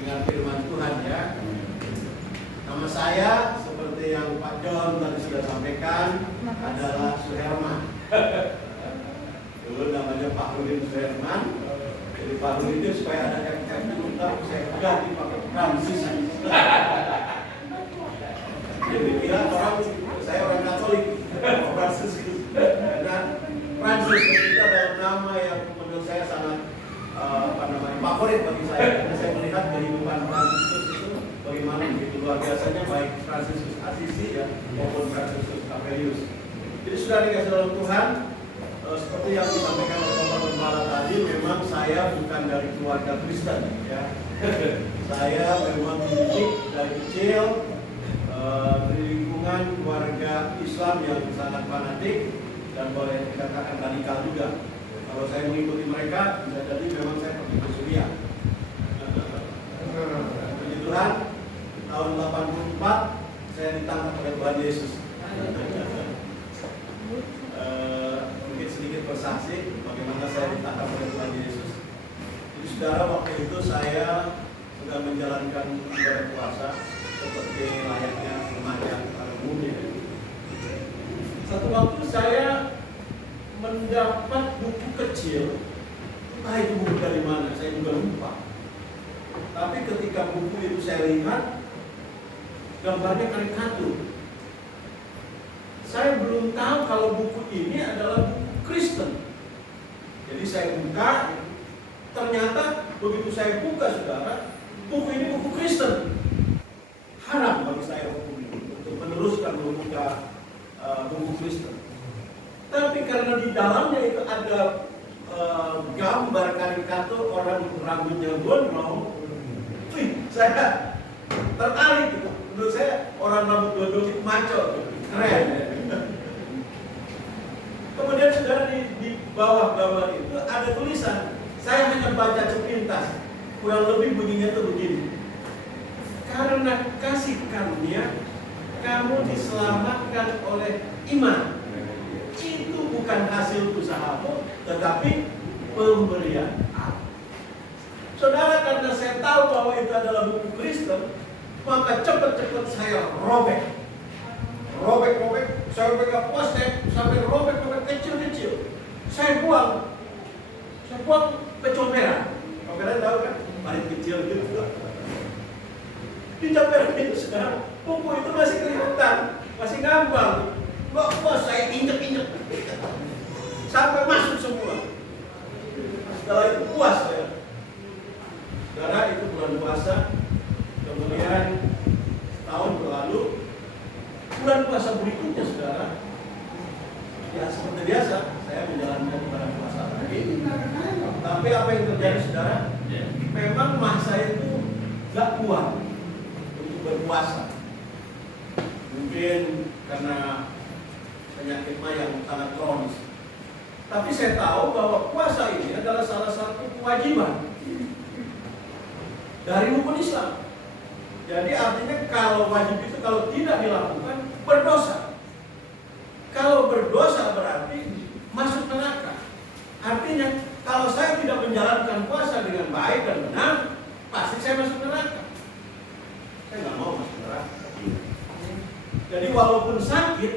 dengan firman Tuhan ya. Nama saya seperti yang Pak John tadi sudah sampaikan adalah Suherman. Dulu namanya Pak Rudin Suherman. Jadi Pak Rudin itu supaya ada FF-nya bentar saya ganti pakai Francis. Jadi kira orang saya orang Katolik, Francis. Karena Francis itu adalah nama yang menurut saya sangat favorit bagi saya. Karena saya melihat kehidupan Francis itu bagaimana begitu luar biasanya, baik Fransiskus Asisi ya maupun Fransiskus Capelius. Jadi sudah dikasih dalam Tuhan, seperti yang disampaikan oleh Bapak Gembala tadi, memang saya bukan dari keluarga Kristen ya. Saya memang dididik dari kecil di lingkungan keluarga Islam yang sangat fanatik dan boleh dikatakan radikal juga. Kalau saya mengikuti mereka, bisa jadi memang saya pergi ke Suriah. Puji Tuhan, tahun 84 saya ditangkap oleh Tuhan Yesus. Mungkin sedikit bersaksi bagaimana saya ditangkap oleh Tuhan Yesus. Jadi saudara, waktu itu saya sudah menjalankan ibadah puasa seperti layaknya remaja pada umumnya. Satu waktu saya mendapat buku kecil, entah itu buku dari mana, saya juga lupa. Tapi ketika buku itu saya lihat, gambarnya karikatur. Saya belum tahu kalau buku ini adalah buku Kristen. Jadi saya buka, ternyata begitu saya buka saudara, buku ini buku Kristen. Haram bagi saya buku ini untuk meneruskan membuka buku Kristen. Tapi karena di dalamnya itu ada gambar karikatur orang rambutnya gondrong, saya tertarik gitu. Menurut saya orang rambut gondrong itu maco, keren. Kemudian saudara di bawah gambar itu ada tulisan. Saya hanya baca sepintas, kurang lebih bunyinya itu begini. Karena kasih karunia kamu diselamatkan oleh iman. Itu bukan hasil usahamu, tetapi pemberian Allah. Saudara, karena saya tahu bahwa itu adalah buku Kristen, maka cepat-cepat saya robek, saya pegang puas, sampai robek kecil-kecil. Saya buang ke comberan. Comberan tahu kan? Paling kecil gitu. Di comberan itu sekarang buku itu masih kelihatan, masih ngambang. Bos, saya injek sampai masuk semua. Setelah itu puas saya. Saudara, itu bulan puasa. Kemudian tahun berlalu, bulan puasa berikutnya saudara, ya seperti biasa saya menjalankan ibadah puasa lagi. Tapi apa yang terjadi saudara? Memang masa itu gak kuat untuk berpuasa. Mungkin karena penyakit yang sangat kronis. Tapi saya tahu bahwa puasa ini adalah salah satu kewajiban dari rukun Islam. Jadi artinya kalau wajib itu kalau tidak dilakukan berdosa. Kalau berdosa berarti masuk neraka. Artinya kalau saya tidak menjalankan puasa dengan baik dan benar, pasti saya masuk neraka. Saya nggak mau masuk neraka. Jadi walaupun sakit,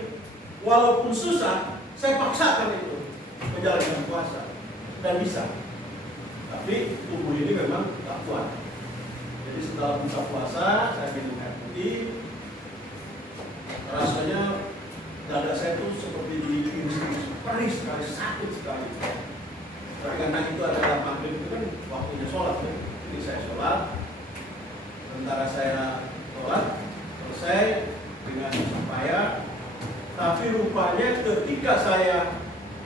walaupun susah, saya paksakan itu menjalankan puasa dan bisa. Tapi tubuh ini memang tak kuat. Jadi setelah buka puasa, saya minum air putih. Rasanya dada saya itu seperti diiris-iris, perih sekali, sakit sekali. Karena itu adalah maghrib itu kan waktunya sholat ya. Jadi saya sholat. Sementara saya sholat, selesai dengan supaya. Tapi rupanya ketika saya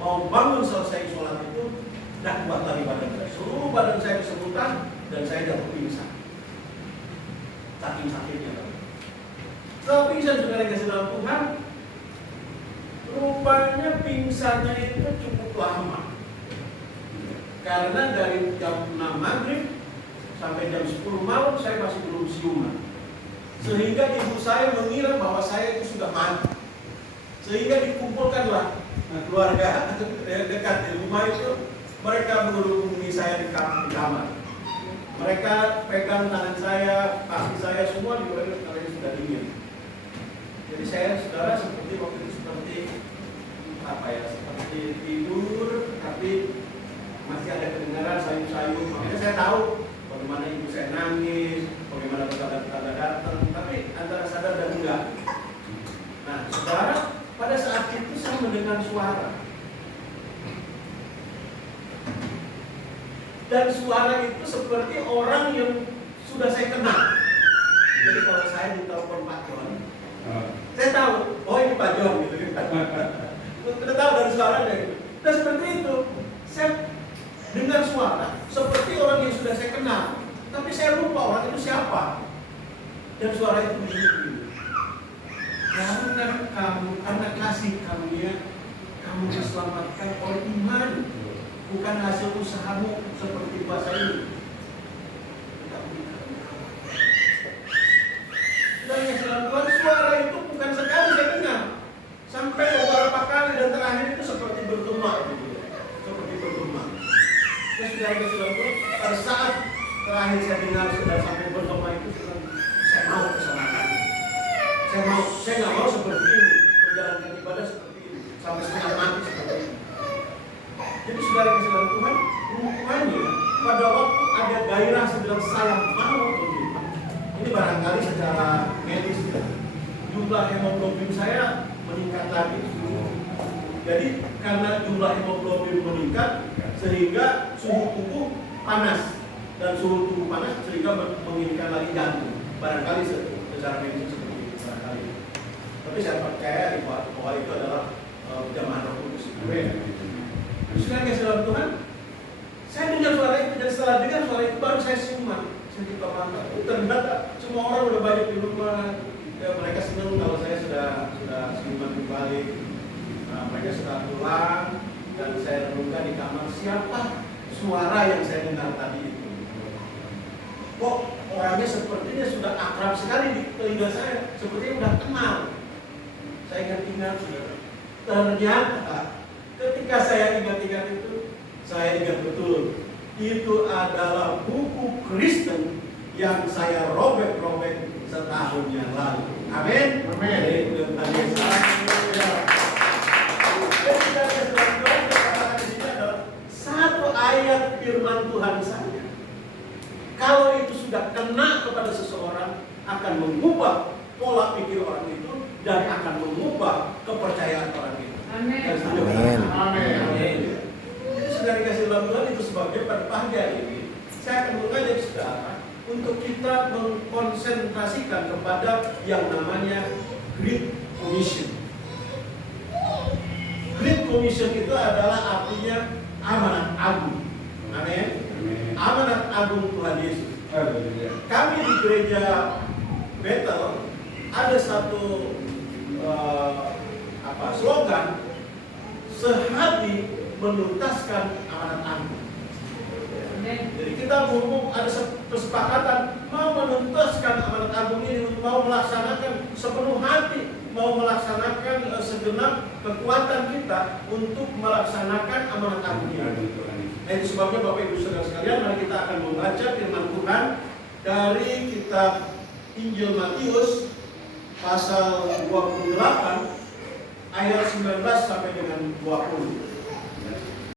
mau bangun selesai sholat itu, tidak kuat lagi badan saya. Seluruh badan saya kesemutan dan saya jatuh pingsan. Saking sakitnya. Setelah pingsan sudah dikasih dalam Tuhan, rupanya pingsannya itu cukup lama. Karena dari jam 6 maghrib sampai jam 10 malam saya masih belum siuman. Sehingga ibu saya mengira bahwa saya itu sudah mati. Sehingga dikumpulkanlah keluarga dekat di rumah itu, mereka menghubungi saya di kamar. Mereka pegang tangan saya, kaki saya, semua digoyang karena sudah dingin. Jadi saya, saudara, seperti waktu itu seperti seperti tidur, tapi masih ada kedengaran sayup-sayup. Makanya saya tahu bagaimana ibu saya nangis, bagaimana tetangga-tetangga datang, tapi antara sadar dan enggak. Nah, saudara, pada saat itu saya mendengar suara. Dan suara itu seperti orang yang sudah saya kenal. Jadi kalau saya ditelepon Pak John, saya tahu, oh ini Pak John gitu kan. Sudah tahu dari suaranya. Dan seperti itu, saya dengar suara seperti orang yang sudah saya kenal, tapi saya lupa orang itu siapa. Dan suara itu begini. Karena kasih karunia, kamu diselamatkan oleh iman, bukan hasil usahamu seperti bahasa ini. Dan yang selalu suara itu bukan sekali saya dengar, sampai beberapa kali, dan terakhir itu seperti bergema gitu. Seperti bergema. Ya sudah pada saat terakhir saya dengar sudah sampai bergema itu, saya mau kesalahan. Saya nggak mau seperti ini, menjalankan ibadah seperti ini, sampai setengah mati seperti ini. Jadi saudara yang kasih Tuhan, rupanya pada waktu ada gairah sedang saya mau berjumpa. Ini barangkali secara medis, jumlah hemoglobin saya meningkat lagi. Jadi karena jumlah hemoglobin meningkat, sehingga suhu tubuh panas, dan suhu tubuh panas sehingga menginginkan lagi jantung. Barangkali secara medis seperti itu, barangkali. Tapi saya percaya bahwa itu adalah jamaah Roh Kudus. Sudah kasih dalam Tuhan, saya dengar suara itu, dan setelah dengar suara itu baru saya siuman. Saya buka mata. Ternyata semua orang udah banyak di rumah. Ya, mereka senang kalau saya sudah siuman kembali. Nah, mereka sudah pulang, dan saya renungkan di kamar, siapa suara yang saya dengar tadi itu? Kok orangnya sepertinya sudah akrab sekali di telinga saya, sepertinya sudah kenal. Saya ingat-ingat, saudara. Ternyata ketika saya ingat-ingat itu, saya ingat betul, itu adalah buku Kristen yang saya robek-robek setahun yang lalu. Amin. Amin. Satu ayat firman Tuhan saja, kalau itu sudah kena kepada seseorang, akan mengubah pola pikir orang itu dan akan mengubah kepercayaan orang itu. Amin. Amin. Jadi saudara kasih dalam Tuhan, itu sebabnya pada pagi hari ini saya akan mengajak saudara untuk kita mengkonsentrasikan kepada yang namanya Great Commission. Great Commission itu adalah artinya amanat agung. Amin. Amanat agung Tuhan Yesus. Kami di gereja Bethel ada satu slogan, sehati menuntaskan amanat agung. Jadi kita ada kesepakatan mau menuntaskan amanat agung ini, mau melaksanakan sepenuh hati, mau melaksanakan segenap kekuatan kita untuk melaksanakan amanat agung ini. Nah, itu sebabnya Bapak Ibu Saudara sekalian, mari kita akan membaca firman Tuhan dari kitab Injil Matius pasal 28 ayat 19 sampai dengan 20.